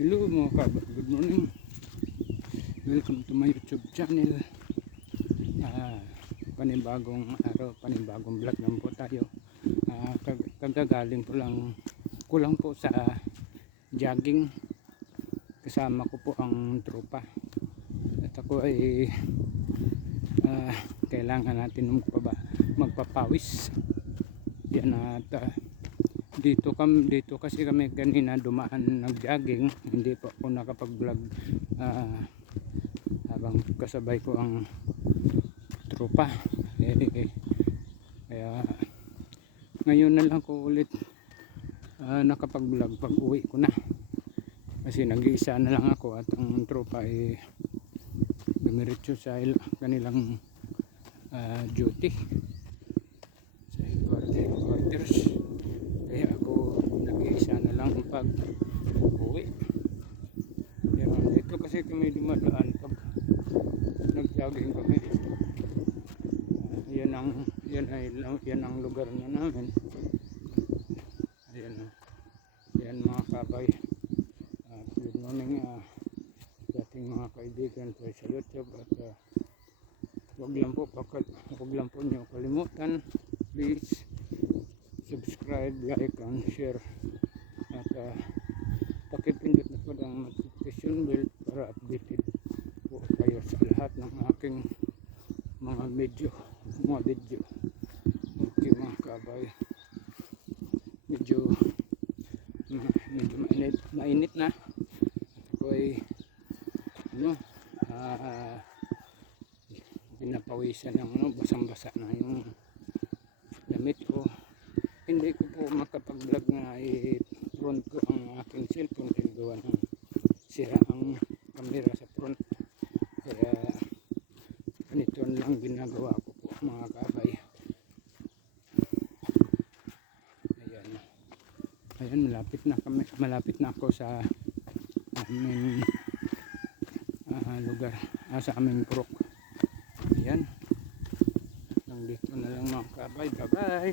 Hello mga kabay, good morning. Welcome to my YouTube channel. Panibagong araw, panibagong vlog lang po tayo. Kagagaling ko lang po sa jogging. Kasama ko po ang tropa. At ako ay kailangan natin magpapawis. Yan at dito kasi kami kanina dumaan nag-jogging, hindi pa ako nakapag-vlog habang kasabay ko ang tropa. Kaya ngayon na lang ko ulit nakapag-vlog pag uwi ko na, kasi nag-iisa na lang ako at ang tropa ay dumiretso sa kanilang duty sa headquarters. Kaya ako nag-iisa na lang pag uwi. Dito kasi kami dumadaan pag nag-jogging kami. Yan ang lugar na namin. Yan mga kabay. Good morning sa ating mga kaibigan ko sa YouTube. At wag lang po nyo kalimutan, please subscribe, like, and share. At pakipindot na po ang notification bell para updated po kayo sa lahat ng aking mga video. Okay mga kabay, medyo mainit na. At ako ay pinapawisan ng basang-basa na yung damit ko. Hindi ko po makapag-vlog na i-front ko ang aking cellphone dahil gawa ng sira ang camera sa front. Kaya ganito lang ginagawa ko po mga kabay. Ayan, malapit na ako sa aming lugar, sa aming purok. Ayan, hanggang dito na lang mga kabay. Bye bye.